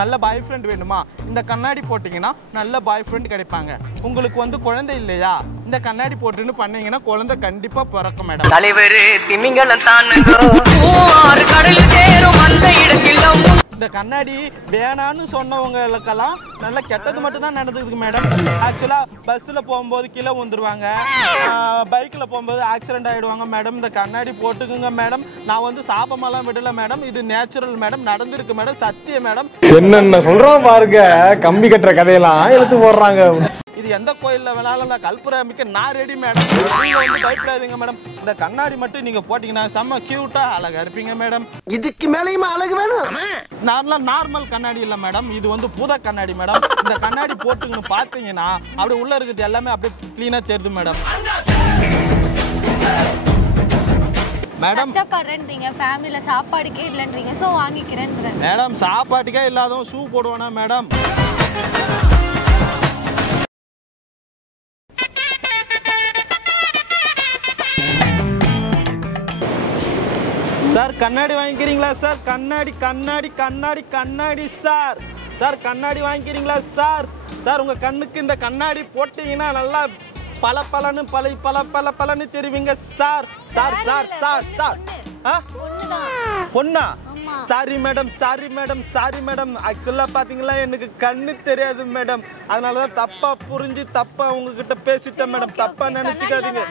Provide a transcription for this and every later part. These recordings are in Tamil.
நல்ல பாய் ஃப்ரெண்ட் வேணுமா? இந்த கண்ணாடி போட்டிங்கன்னா நல்ல பாய் ஃப்ரெண்ட் கிடைப்பாங்க. உங்களுக்கு வந்து குழந்தை இல்லையா? இந்த கண்ணாடி போட்டுன்னு பண்ணீங்கன்னா குழந்தை கண்டிப்பா பிறக்கும் மேடம். தலைவர் திமிங்கலம் தானுங்க கடல் சேரும் அந்த இடத்தில் இந்த கண்ணாடி வேணான்னு சொன்னவங்களுக்கெல்லாம் நல்ல கெட்டது மட்டும் தான் நடந்ததுக்கு மேடம். ஆக்சுவலா பஸ்ல போகும்போது கீழே வந்துருவாங்க, பைக்ல போகும்போது ஆக்சிடென்ட் ஆயிடுவாங்க மேடம். இந்த கண்ணாடி போட்டுக்குங்க மேடம். நான் வந்து சாபமெல்லாம் விடல மேடம், இது நேச்சுரல் மேடம், நடந்திருக்கு மேடம், சத்தியம் மேடம். என்னென்ன சொல்றோம் பாருங்க, கம்பி கட்டுற கதையெல்லாம் எடுத்து போடுறாங்க. இது எந்த கோயில்ல வேணாலும் நான் கல்புராமிக்க நான் ரெடி மேடம். நீங்க வந்து பயப்படாதீங்க மேடம். இந்த கண்ணாடி மட்டும் நீங்க போட்டீங்கன்னா செம்ம கியூட்டா அழகா இருப்பீங்க மேடம். இதுக்கு மேலேயுமா அழகு வேணும்? நார்மல் கண்ணாடி இல்ல மேடம், இது வந்து பூத கண்ணாடி மேடம். இந்த கண்ணாடி போட்டுங்கன்னு பாத்தீங்கன்னா அப்படியே உள்ள இருக்கிறது எல்லாமே அப்படியே கிளீனா தெரியுது மேடம். மேடம் கஷ்டப்படுறேன்றீங்க, ஃபேமிலில சாப்பாடுக்கே இல்லன்றீங்க, சோ வாங்கிக்கிறேன்றேன் மேடம். சாப்பாட்டுக்கே இல்லாதவன் ஷூ போடுவானா மேடம்? சார் கண்ணாடி வாங்கிக்கிறீங்களா சார்? கண்ணாடி கண்ணாடி கண்ணாடி கண்ணாடி சார். சார் கண்ணாடி வாங்கிக்கிறீங்களா சார்? சார் உங்க கண்ணுக்கு இந்த கண்ணாடி போட்டீங்கன்னா நல்லா பல பலன்னு தெரிவிங்க sir. Sir sir sir sir பொண்ணா? Sorry madam, sorry madam, sorry madam. ஆக்சுவலா பாத்தீங்களா எனக்கு கண்ணு தெரியாது மேடம், அதனாலதான் தப்பா புரிஞ்சு தப்பா உங்ககிட்ட பேசிட்டேன் மேடம். தப்பா நினைச்சுக்காதீங்க.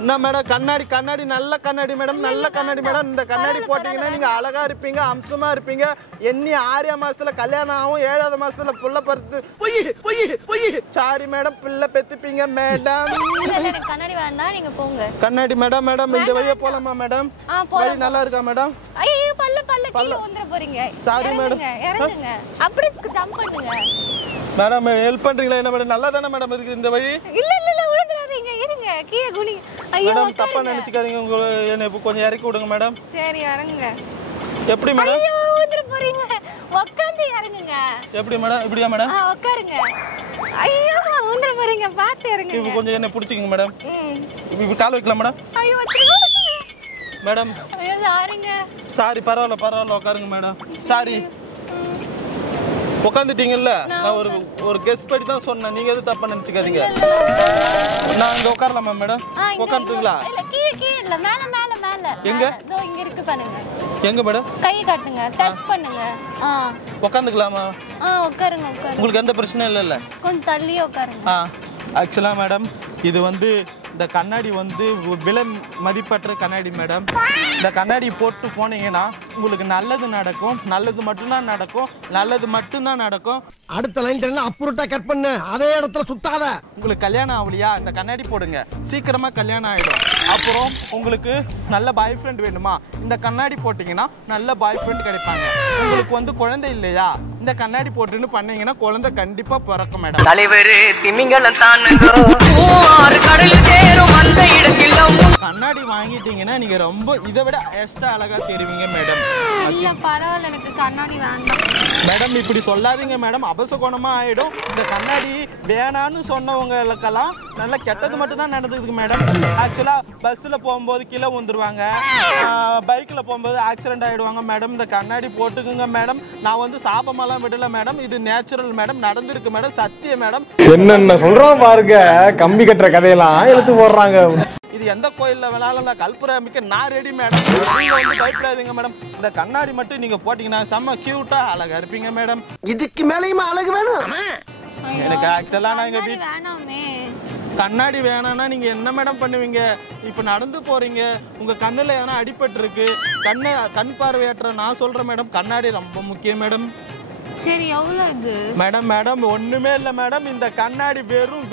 என்ன மேடம்? கண்ணாடி கண்ணாடி நல்ல கண்ணாடி மேடம், நல்ல கண்ணாடி மேடம். இந்த கண்ணாடி போட்டீங்கன்னா நீங்க அழகா இருப்பீங்க, அம்சமா இருப்பீங்க. எண்ணி 6 மாசத்துல கல்யாணம் ஆகும், 7வது மாசத்துல புள்ள பருத்து. சாரி மேடம், பிள்ளை பெத்துப்பீங்க மேடம். கண்ணாடி வேண்டாம், நீங்க போங்க. கண்ணாடி மேடம். மேடம் இந்த வழியா போலாமா மேடம்? வழி நல்லா இருக்கா மேடம்? ஐயோ பல்ல வந்துற போறீங்க. சாரி மேடம், இறங்குங்க. அப்படியே ஜம்ப் பண்ணுங்க மேடம். ஹெல்ப் பண்றீங்களா என்ன மேடம்? நல்லா தானே மேடம் இருக்கு இந்த வழி? இல்ல விழுந்துறாதீங்க, இருங்க கீழே குனி. ஐயோ மேடம் தப்பா நினைச்சுக்காதீங்க, என்ன கொஞ்சம் இறக்கி விடுங்க மேடம். சரி இறங்குங்க. எப்படி மேடம்? ஐயோ வந்துற போறீங்க, உட்கார்ந்து இறங்குங்க. எப்படி மேடம்? இப்படியா மேடம்? உட்காருங்க. ஐயோ வந்துற போறீங்க, பாத்து இறங்குங்க. இப்போ கொஞ்சம் என்ன பிடிச்சிங்க மேடம். இப்போ கால் வைக்கலாம் மேடம். ஐயோ வச்சிருங்க மேடம். ஐயோ சாரிங்க. சாரி பரவாயில்ல உட்காருங்க மேடம். சாரி உட்காந்துட்டீங்கல்ல, நான் ஒரு கெஸ்ட் படி தான் சொன்னேன், நீங்க எதுவும் தப்பா நினைச்சுக்காதீங்க. நான் இங்க உட்காரலாமா மேடம்? உட்காந்துங்களா? இல்ல கீழ இல்ல, மேல எங்க? இதோ இங்க இருக்கு பாருங்க. எங்க மேடம்? கை காட்டுங்க, டச் பண்ணுங்க. உட்காந்துக்கலாமா? உட்காருங்க. உங்களுக்கு எந்த பிரச்சனையும் இல்லைல்ல? கொஞ்சம் தள்ளியே உட்காருங்க. ஆக்சுவலா மேடம் இது வந்து இந்த கண்ணாடி வந்து விலை மதிப்பற்ற கண்ணாடி மேடம். இந்த கண்ணாடி போட்டு போனீங்கன்னா உங்களுக்கு நல்லது நடக்கும், நல்லது மட்டும்தான் நடக்கும், நல்லது மட்டும்தான் நடக்கும். அடுத்த லைன் அப்புறட்டா கட் பண்ணு, அதே இடத்துல சுத்தாத. உங்களுக்கு கல்யாணம் ஆகலையா? இந்த கண்ணாடி போடுங்க, சீக்கிரமா கல்யாணம் ஆயிடும். அப்புறம் உங்களுக்கு நல்ல பாய் ஃப்ரெண்ட் வேணுமா? இந்த கண்ணாடி போட்டீங்கன்னா நல்ல பாய் ஃப்ரெண்ட் கிடைப்பாங்க. உங்களுக்கு வந்து குழந்தை இல்லையா? இந்த கண்ணாடி போட்டுன்னு பண்ணீங்கன்னா குழந்தை கண்டிப்பா பிறக்கும் மேடம். தலைவர் திமிங்கலம் தானுங்க கடல் சேரும் அந்த இடத்தில் கண்ணாடி வாங்கிட்டீங்கன்னா நீங்க ரொம்ப இதை விட எக்ஸ்ட்ரா அழகா தெரிவிங்க மேடம். இல்ல பரவாயில்ல, எனக்கு கண்ணாடி வேண்டாம் மேடம். இப்படி சொல்லாதீங்க மேடம், அபசகுணமா ஆயிடும். இந்த கண்ணாடி வேணான்னு சொன்னவங்களுக்கெல்லாம் நல்ல கெட்டது மட்டும் தான் நடந்ததுக்கு மேடம். ஆக்சுவலா பஸ்ல போகும்போது கீழே வந்துருவாங்க, பைக்ல போகும்போது ஆக்சிடென்ட் ஆயிடுவாங்க மேடம். இந்த கண்ணாடி போட்டுக்குங்க மேடம். நான் வந்து சாபமெல்லாம் விடல மேடம், இது நேச்சுரல் மேடம், நடந்திருக்கு மேடம், சத்தியம் மேடம். என்னென்ன சொல்றோம் பாருங்க, கம்பி கட்டுற கதையெல்லாம் எடுத்து போடுறாங்க. இது எந்த கோயில்ல வேணாலும் நான் கல்புராமிக்க நான் ரெடி மேடம். நீங்க வந்து பயப்படாதீங்க மேடம். இந்த கண்ணாடி மட்டும் நீங்க போட்டீங்கன்னா செம்ம கியூட்டா அழகா இருப்பீங்க மேடம். இதுக்கு மேலேயுமா அழகு வேணும்? எனக்கு ஆக்சுவலா நாங்க வேணாமே. கண்ணாடி வேணாம்னா நீங்க என்ன மேடம் பண்ணுவீங்க? இப்ப நடந்து போறீங்க, உங்க கண்ணுல எதனா அடிபட்டு இருக்கு, கண் பார்வையற்ற நான் சொல்றேன் மேடம், கண்ணாடி ரொம்ப முக்கியம் மேடம். சரி எவ்வளவு இது? மேடம் ஒண்ணுமே இல்ல மேடம். இந்த கண்ணாடி வெறும்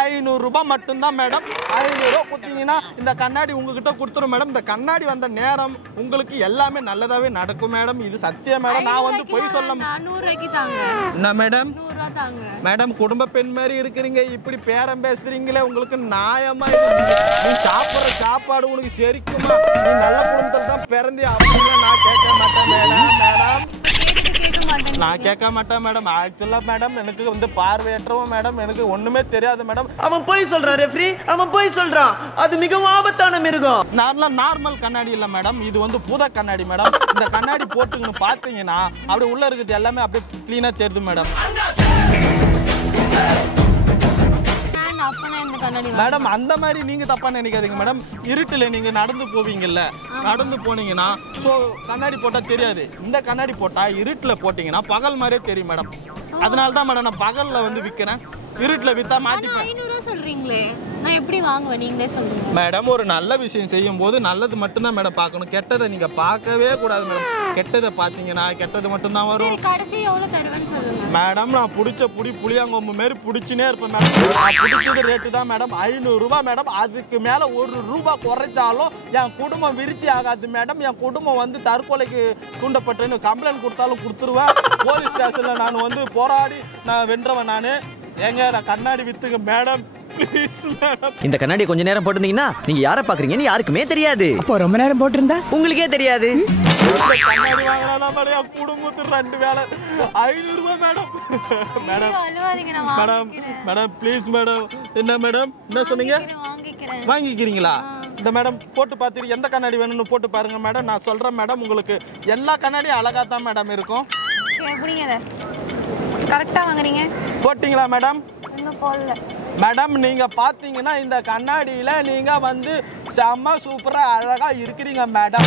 500 ரூபாய் மட்டும்தான் மேடம். 500 ரூபாய் கொடுத்தீங்கன்னா இந்த கண்ணாடி உங்ககிட்ட கொடுத்துரும் மேடம். இந்த கண்ணாடி வந்த நேரம் உங்களுக்கு எல்லாமே நல்லதாவே நடக்கும் மேடம், இது சத்தியம் மேடம். நான் வந்து பொய் சொல்ல. 100 ரூபாய்க்கு தாங்க. என்ன மேடம்? 100 ரூபாய் தாங்க மேடம். குடும்ப பெண் மாதிரி இருக்கிறீங்க, இப்படி பேரம் பேசுறீங்களே, உங்களுக்கு நியாயமா? நீ சாப்பிடுற சாப்பாடு உனக்கு செரிக்குமா? நீ நல்ல குடும்பத்துல தான் பிறந்தி, அப்படின்னா நான் கேட்க மாட்டேன் மேடம். கேட்க மாட்டேன். நான் கேட்க மாட்டேன் மேடம். ஆக்சுவலா மேடம் எனக்கு வந்து பார்வையற்றவன் மேடம், எனக்கு ஒண்ணுமே தெரியாது மேடம். அவன் போய் சொல்றான் ரெஃப்ரி, அவன் போய் சொல்றான். அது மிகவும் ஆபத்தான மிருகம். நார்மல் கண்ணாடி இல்ல மேடம், இது வந்து பூத கண்ணாடி மேடம். இந்த கண்ணாடி போட்டுங்கன்னு பாத்தீங்கன்னா அப்படியே உள்ள இருக்குது எல்லாமே அப்படியே கிளீனா தெரியுது மேடம். மேடம் அந்த மாதிரி நீங்க தப்பா நினைக்காதீங்க மேடம். இருட்டுல நீங்க நடந்து போவீங்கல்ல, நடந்து போனீங்கன்னா சோ கண்ணாடி போட்டா தெரியாது. இந்த கண்ணாடி போட்டா இருட்டுல போட்டீங்கன்னா பகல் மாதிரியே தெரியும் மேடம். அதனால தான் மேடம் நான் பகல்ல வந்து விற்கிறேன். இருட்டுல வித்தா மாட்டிப்பேன். 500 ரூபாய் சொல்றீங்களே, நான் எப்படி வாங்குவேன் நீங்களே சொல்லுங்க. மேடம் ஒரு நல்ல விஷயம் செய்யும் போது நல்லது மட்டும் தான் மேடம் பார்க்கணும். கெட்டதை நீங்க பார்க்கவே கூடாது மேடம். கெட்டதை பாத்தீங்கன்னா கெட்டது மட்டும் தான் வரும். கடைசி எவ்வளவு தருவேன்னு சொல்லுங்க மேடம். நான் புடிச்ச புளியாங்கொம்பு மாரி புடிச்சுனே இருப்பேன் மேடம். நான் புடிச்சது ரேட்டு தான் மேடம் 500 ரூபாய் மேடம். அதுக்கு மேல 1 ரூபாய் குறைச்சாலும் என் குடும்பம் விருத்தி ஆகாது மேடம். என் குடும்பம் வந்து தற்கொலைக்கு தூண்டப்பட்டேன்னு கம்ப்ளைண்ட் கொடுத்தாலும் கொடுத்துருவேன். போலீஸ் ஸ்டேஷன்ல நான் வந்து போராடி நான் வென்றவன். நானு ஏங்க நான் கண்ணாடி வித்துங்க மேடம், ப்ளீஸ் மேடம். இந்த கண்ணாடி கொஞ்ச நேரம் போட்டுருந்தீங்கன்னா நீங்க யாரை பாக்குறீங்கன்னு யாருக்குமே தெரியாது. இப்போ ரொம்ப நேரம் போட்டிருந்தா உங்களுக்கே தெரியாது. கண்ணாடி வாங்கினா மேடம் குடும்பத்துக்கு 2 வேலை 500 ரூபாய் madam. Madam madam madam please madam. என்ன மேடம் என்ன சொன்னீங்க? வாங்கிக்கிறீங்களா? இந்த மேடம் போட்டு பார்த்துட்டு எந்த கண்ணாடி வேணும்னு போட்டு பாருங்க மேடம். நான் சொல்றேன் மேடம், உங்களுக்கு எல்லா கண்ணாடியும் அழகா தான் மேடம் இருக்கும். கரெக்டா வாங்குறீங்க. போட்டீங்களா மேடம்? இன்னும் போடல மேடம். நீங்க பாத்தீங்கன்னா இந்த கண்ணாடியில நீங்க வந்து செம்ம சூப்பரா அழகா இருக்கிறீங்க மேடம்.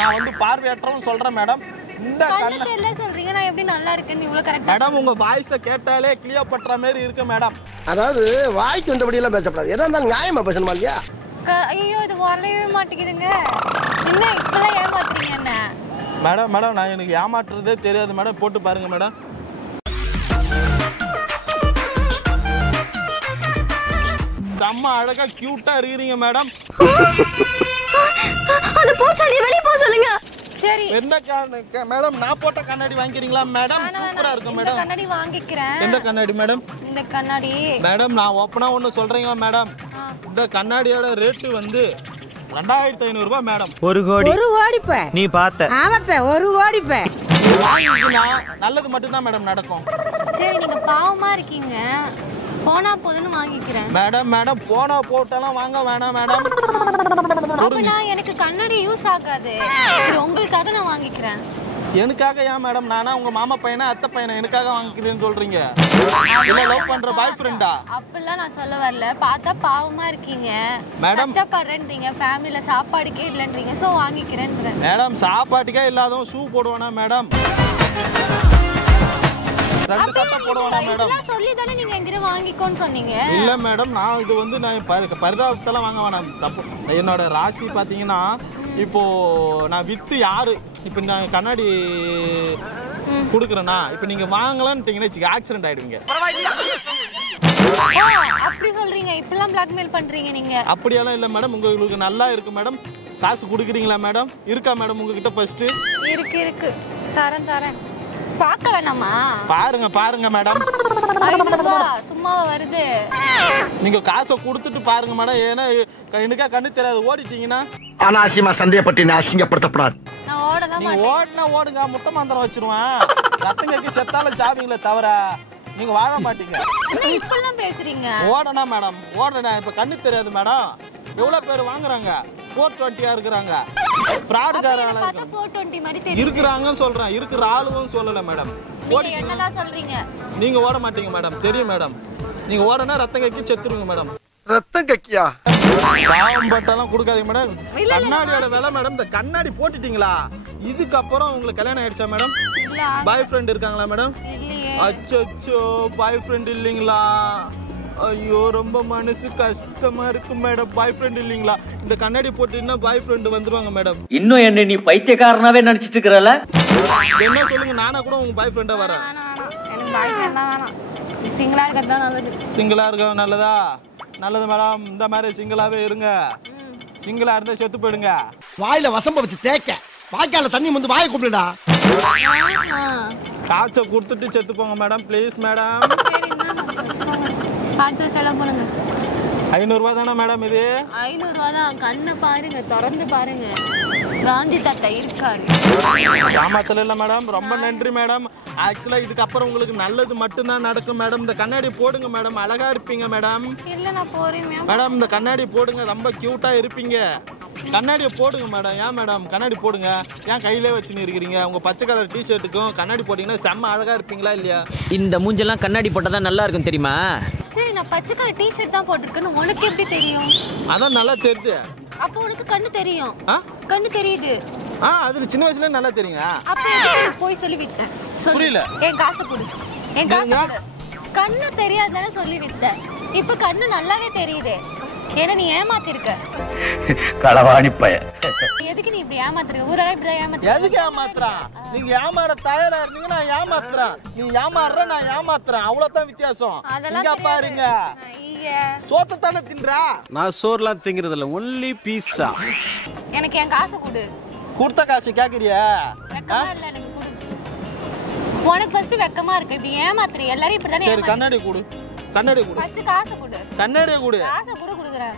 நான் வந்து பார்வையற்றவன் சொல்றேன் மேடம். இந்த கண்ணாடி சொல்றீங்க, நான் எப்படி நல்லா இருக்கேன்னு இவ்வளவு கரெக்ட்டா? மேடம் உங்க வாய்ஸ கேட்டாலே கிளியோபாட்ரா மாதிரி இருக்கு மேடம். அதாவது வாய்க்கு வந்தபடி எல்லாம் பேசப்படாது. எதா இருந்தாலும் நியாயமா பேசணுமா இல்லையா? ஐயோ இது வரவே மாட்டேங்குதுங்க. என்ன இப்பெல்லாம் ஏமாத்துறீங்க என்ன? மேடம் மேடம் நான் எனக்கு ஏமாற்றுறதே தெரியாது மேடம். போட்டு பாருங்க மேடம். செம்ம அழகா கியூட்டா இருக்கிறீங்க மேடம். அது போச்சாடி வெளிய போ சொல்லுங்க. சரி எந்த மேடம் நான் போட்ட கண்ணாடி வாங்கிக்கிறீங்களா மேடம்? சூப்பரா இருக்கு மேடம். இந்த கண்ணாடி வாங்கிக்கிறேன். எந்த கண்ணாடி மேடம்? இந்த கண்ணாடி மேடம் நான் ஓப்பனா ஒன்னு சொல்றீங்களா மேடம்? இந்த கண்ணாடியோட ரேட் வந்து 2500 ரூபாய் மேடம். 1 கோடி. 1 கோடி பே நீ பார்த்த. ஆமாப்பே 1 கோடி பே. நல்லது மட்டும் தான் மேடம் நடக்கும். சரி நீங்க பாவமா இருக்கீங்க, போனா போதுன்னு வாங்கிக்கிறேன் மேடம். மேடம் போனா போட்டாலும் வாங்க வேணாம் மேடம். அப்பனா எனக்கு கண்ணாடி யூஸ் ஆகாது. சரி உங்களுக்காக நான் வாங்கிக்கிறேன். எனக்காக ஏன் மேடம்? நானா உங்க மாமா பையனா அத்தை பையனா எனக்காக வாங்கிக்கிறேன்னு சொல்றீங்க? இல்ல லவ் பண்ற பாய் ஃப்ரெண்டா? அப்பெல்லாம் நான் சொல்ல வரல. பார்த்தா பாவமா இருக்கீங்க மேடம், கஷ்டப்படுறேன்றீங்க, ஃபேமிலில சாப்பாடுக்கே இல்லன்றீங்க, சோ வாங்கிக்கிறேன்றேன். மேடம் சாப்பாட்டுக்கே இல்லாதவன் ஷூ போடுவானா மேடம்? 2 சட்டை போடுவானா மேடம்? இதெல்லாம் சொல்லி தானே நீங்க என்கிட்ட வாங்கிக்கோன்னு சொன்னீங்க. இல்ல மேடம் நான் இது வந்து நான் பரிதாபத்தெல்லாம் வாங்க வேணாம். என்னோட ராசி பாத்தீங்கன்னா இப்போ நான் வித்து யாரு இப்போ நான் கண்ணாடி கொடுக்குறேன்னா இப்போ நீங்க வாங்கலான்ட்டீங்கன்னா ஆக்சிடென்ட் ஆயிடுவீங்க. அப்படி சொல்றீங்க? இப்பெல்லாம் பிளாக்மெயில் பண்றீங்க நீங்க? அப்படியெல்லாம் இல்ல மேடம். உங்களுக்கு நல்லா இருக்கு மேடம். காசு கொடுக்குறீங்களா மேடம்? இருக்கா மேடம் உங்ககிட்ட? ஃபர்ஸ்ட் இருக்கு தரேன். பார்க்க வேணாமா? பாருங்க மேடம். சும்மா வருது. நீங்க காசை கொடுத்துட்டு பாருங்க மேடம். ஏன்னா எனக்கா கண்ணு தெரியாது. ஓடிட்டீங்கன்னா அனாவசியமா சந்தேகப்பட்டு அசிங்கப்படுத்தப்படாது. நான் ஓடலாம். நீங்க ஓடுனா ஓடுங்க, முட்டை மாந்திரம் வச்சிருவேன். ரத்தங்கக்கு செத்தாலும் சாவீங்களே தவிர நீங்க வாழ மாட்டீங்க. இப்பெல்லாம் பேசுறீங்க. ஓடனா மேடம் ஓடனா. இப்ப கண்ணு தெரியாது மேடம். எவ்வளவு பேர் வாங்குறாங்க? 420 இருக்கிறாங்க. ஃப்ராடுகாரங்க இருக்கிறாங்கன்னு சொல்றேன். இருக்கிற ஆளுவும் சொல்லல மேடம். என்னதான் சொல்றீங்க? நீங்க ஓட மாட்டீங்க மேடம், தெரியும் மேடம். நீங்க ஓடனா ரத்தம் கக்கி செத்துருங்க மேடம். ரத்தம் கக்கியா? பாவம் பட்டெல்லாம் கொடுக்காதீங்க மேடம். கண்ணாடியோட விலை மேடம். இந்த கண்ணாடி போட்டுட்டீங்களா? இதுக்கப்புறம் உங்களுக்கு கல்யாணம் ஆயிடுச்சா மேடம்? பாய் ஃப்ரெண்ட் இருக்காங்களா மேடம்? அச்சோ பாய் ஃப்ரெண்ட் இல்லைங்களா? ஐயோ ரொம்ப மனசு கஷ்டமா இருக்கு மேடம். பாய் ஃப்ரெண்ட் இல்லீங்களா? இந்த கண்ணாடி போட்டுன்னா பாய் ஃப்ரெண்ட் வந்துருவாங்க மேடம். இன்னும் என்ன நீ பைத்தியக்காரனாவே நினைச்சிட்டு இருக்கறல? என்ன சொல்லுங்க, நானா கூட உங்க பாய் ஃப்ரெண்டா வரேன். எனக்கு பாய் ஃப்ரெண்ட் தான் வேணாம். சிங்கிளா இருக்கிறது தான் நல்லது. சிங்கிளா இருக்க நல்லதா? நல்லது மேடம். இந்த மாதிரி சிங்கிளாவே இருங்க. சிங்கிளா இருந்தா செத்து போயிடுங்க. வாயில வசம்ப வச்சு தேய்க்க, வாய்க்கால தண்ணி வந்து வாயை கூப்பிடுடா. காய்ச்ச கொடுத்துட்டு செத்து போங்க மேடம், ப்ளீஸ் மேடம். பார்த்து செலவு பண்ணுங்க. 500 ரூபாய் தானே மேடம் இது? 500 ரூபாய் தான். கண்ணை பாருங்க, திறந்து பாருங்க. காந்தி தாத்தா இருக்காரு. ஏமாத்தல இல்ல மேடம், ரொம்ப நன்றி மேடம். ஆக்சுவலா இதுக்கப்புறம் உங்களுக்கு நல்லது மட்டும்தான் நடக்கும் மேடம். இந்த கண்ணாடி போடுங்க மேடம், அழகா இருப்பீங்க மேடம். இல்ல நான் போறேன் மேடம். இந்த கண்ணாடி போடுங்க, ரொம்ப கியூட்டா இருப்பீங்க. கண்ணாடியை போடுங்க மேடம். ஏன் மேடம் கண்ணாடி போடுங்க, ஏன் கையிலே வச்சுன்னு இருக்கிறீங்க? உங்க பச்சை கலர் டிஷர்ட்டுக்கும் கண்ணாடி போட்டீங்கன்னா செம்ம அழகா இருப்பீங்களா இல்லையா? இந்த மூஞ்செல்லாம் கண்ணாடி போட்டா தான் நல்லா இருக்கும் தெரியுமா? சரி, நான் பச்சை கலர் டிஷர்ட் தான் போட்டுருக்கேன்னு உனக்கு எப்படி தெரியும்? அதான் நல்லா தெரியுது. அப்போ உனக்கு கண்ணு தெரியும். கண்ணு தெரியுது. அது சின்ன வயசுல நல்லா தெரியுங்க. அப்ப போய் சொல்லி விட்டேன். புரியல. என் காசை கொடு, என் காசை கொடு. கண்ணு தெரியாதுன்னு சொல்லி விட்டேன். இப்ப கண்ணு நல்லாவே தெரியுது. ஏன்னா நீ ஏமாத்திருக்க. களவாணி பையன். எதுக்கு நீ இப்படி ஏமாத்துறீங்க? ஊரெல்லாம் இப்படிதான் ஏமாத்துற. எதுக்கு ஏமாத்துறான்? நீங்க ஏமாற தயாரா இருந்தீங்க, நான் ஏமாத்துறேன். நீ ஏமாறுற, நான் ஏமாத்துறேன். அவ்வளவுதான் வித்தியாசம். இங்க பாருங்க, சோத்த தானே தின்றா. நான் சோறுலாம் திங்கிறது இல்ல, ஒன்லி பீஸா. எனக்கு என் காசை கொடு. கொடுத்த காசு கேக்குறியா? வெக்கமா இல்ல எனக்கு கொடு. உனக்கு ஃபர்ஸ்ட் வெக்கமா இருக்கு, இப்படி ஏமாத்துறீ. எல்லாரும் இப்படி தானே. சரி கண்ணாடி கொடு, கண்ணாடி கொடு. ஃபர்ஸ்ட் காசை கொடு. கண்ணாடியை கொடு. காசை கொடு. குடுக்குறேன்.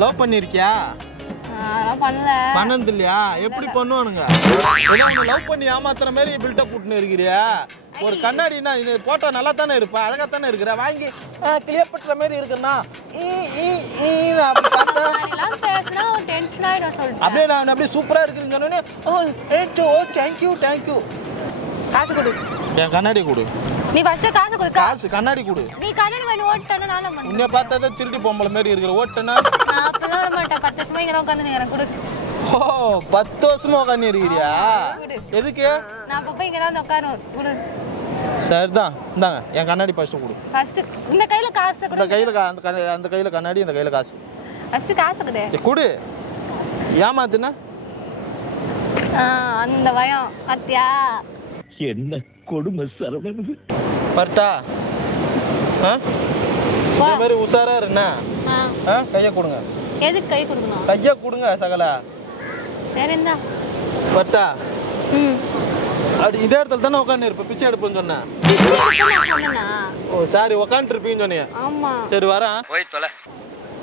லவ் பண்ணிருக்கியா? நான் பண்ணல. பண்ணது இல்லையா? எப்படி பண்ணுவானுங்க? லவ் பண்ணி ஏமாத்துற மாதிரி பில்டப் போட்டுன்னு இருக்கிறியா? ஒரு கண்ணாடினா போட்டோ நல்லா தானே இருப்ப, அழகா தானே இருக்கிற. வாங்கி கிளியர் பண்ற மாதிரி இருக்குன்னா அப்படியே நான் அப்படியே சூப்பரா இருக்குன்னு சொன்னோடனே தேங்க்யூ. காசு கொடு. என் கண்ணாடி கொடு. நீ ஃபர்ஸ்ட் காசு கொடு. காசு கண்ணாடி கொடு. நீ கண்ணாடி வாங்கி ஓட்டறனா நாள பண்ணு. உன்னை பார்த்தா திருடி பொம்பளை மாதிரி இருக்கிற. ஓட்டனா நான் அப்பலாம் வர மாட்டேன். 10 வருஷமா இங்க உட்கார்ந்து நிக்கிறேன். கொடு. ஓ 10 வருஷமா உட்கார்ந்து இருக்கிறியா? எதுக்கு? நான் அப்பப்ப இங்க தான் உட்காருவேன். கொடு. சரிதான், இந்தாங்க என் கண்ணாடி ஃபர்ஸ்ட் கொடு. ஃபர்ஸ்ட் இந்த கையில காசு கொடு. இந்த கையில அந்த கையில கண்ணாடி, இந்த கையில காசு. ஃபர்ஸ்ட் காசு கொடு. கொடு. ஏமாத்துனா அந்த பயம் பாத்தியா? என்ன கொடுமை சரவணன். பர்ட்டா இந்த மாதிரி உஷாரா இருண்ணா. கையை கொடுங்க. எதுக்கு கை கொடுக்கணும்? கையை கொடுங்க சகல. சரி இந்தா. பர்ட்டா அது இதே இடத்துல தானே உட்காந்து இருப்ப, பிச்சை எடுப்புன்னு சொன்னேன். ஓ சாரி, உட்காந்துட்டு இருப்பீங்கன்னு சொன்னீங்க. ஆமா. சரி வரேன். போய் தொலை.